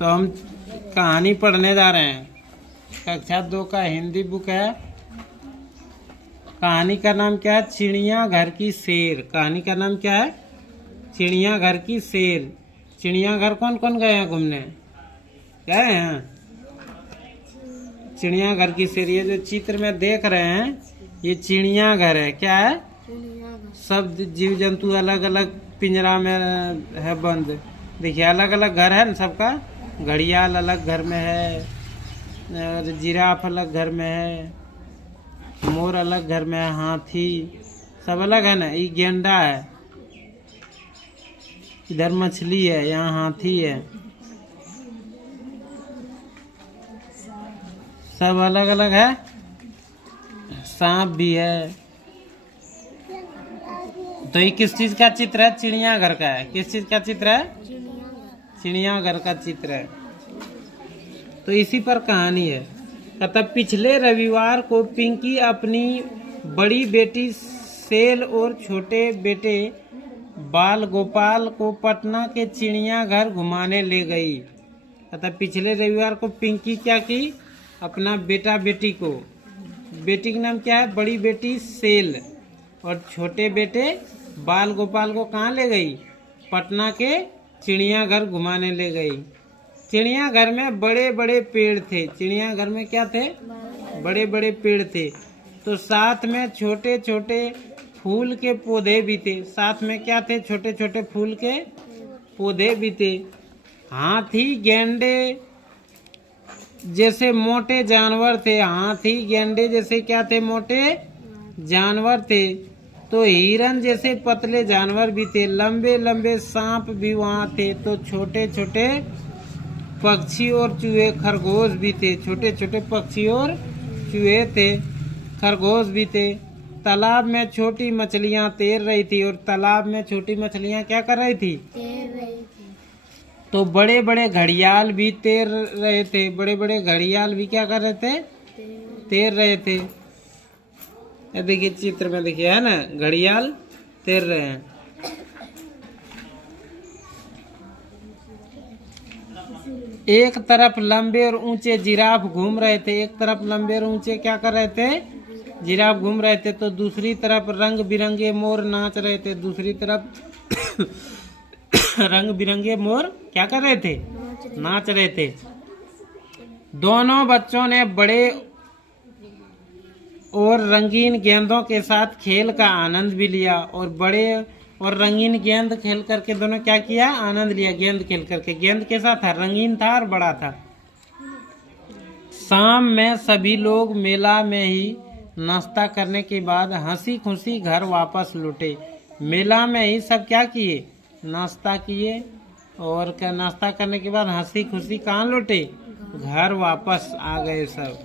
तो हम कहानी पढ़ने जा रहे हैं। कक्षा 2 का हिंदी बुक है। कहानी का नाम क्या है? चिड़िया घर की शेर। कहानी का नाम क्या है? चिड़िया घर की शेर। चिड़िया घर कौन कौन गए हैं घूमने? गए हैं? चिड़िया घर की शेर। ये जो चित्र में देख रहे हैं ये चिड़िया घर है। क्या है? सब जीव जंतु अलग अलग पिंजरा में है बंद। देखिए अलग अलग घर है ना सबका। घड़ियाल अलग घर में है और जिराफ अलग घर में है, मोर अलग घर में है, हाथी सब अलग है ना। ये गेंडा है, इधर मछली है, यहाँ हाथी है, सब अलग अलग है। सांप भी है। तो ये किस चीज का चित्र है? चिड़ियाघर का है। किस चीज का चित्र है? चिड़ियाघर का चित्र है। तो इसी पर कहानी है। कहता पिछले रविवार को पिंकी अपनी बड़ी बेटी सेल और छोटे बेटे बाल गोपाल को पटना के चिड़ियाघर घुमाने ले गई। कहता पिछले रविवार को पिंकी क्या की? अपना बेटा बेटी को, बेटी का नाम क्या है? बड़ी बेटी सेल और छोटे बेटे बाल गोपाल को कहाँ ले गई? पटना के चिड़ियाघर घुमाने ले गई। चिड़ियाघर में बड़े बड़े पेड़ थे। चिड़ियाघर में क्या थे? बड़े बड़े पेड़ थे। तो साथ में छोटे छोटे फूल के पौधे भी थे। साथ में क्या थे? छोटे छोटे फूल के पौधे भी थे। हाथी गेंडे जैसे मोटे जानवर थे। हाथी गेंडे जैसे क्या थे? मोटे जानवर थे। तो हिरन जैसे पतले जानवर भी थे। लंबे लंबे सांप भी वहाँ थे। तो छोटे छोटे पक्षी और चूहे खरगोश भी थे। छोटे छोटे पक्षी और चूहे थे, खरगोश भी थे। तालाब में छोटी मछलियाँ तैर रही थी। और तालाब में छोटी मछलियाँ क्या कर रही थी? तैर रही थी। तो बड़े बड़े घड़ियाल भी तैर रहे थे। बड़े बड़े घड़ियाल भी क्या कर रहे थे? तैर रहे थे। ये देखिए चित्र में देखिए है ना, घड़ियाल तैर रहे हैं। एक तरफ लंबे और ऊंचे जिराफ घूम रहे थे। एक तरफ लंबे और ऊंचे क्या कर रहे थे? जिराफ घूम रहे थे। तो दूसरी तरफ रंग बिरंगे मोर नाच रहे थे। दूसरी तरफ रंग बिरंगे मोर क्या कर रहे थे? नाच रहे थे। दोनों बच्चों ने बड़े और रंगीन गेंदों के साथ खेल का आनंद भी लिया। और बड़े और रंगीन गेंद खेल करके दोनों क्या किया? आनंद लिया गेंद खेल करके। गेंद कैसा था? रंगीन था और बड़ा था। शाम में सभी लोग मेला में ही नाश्ता करने के बाद हंसी खुशी घर वापस लौटे। मेला में ही सब क्या किए? नाश्ता किए। और क्या नाश्ता करने के बाद हंसी खुशी कहाँ लौटे? घर वापस आ गए सब।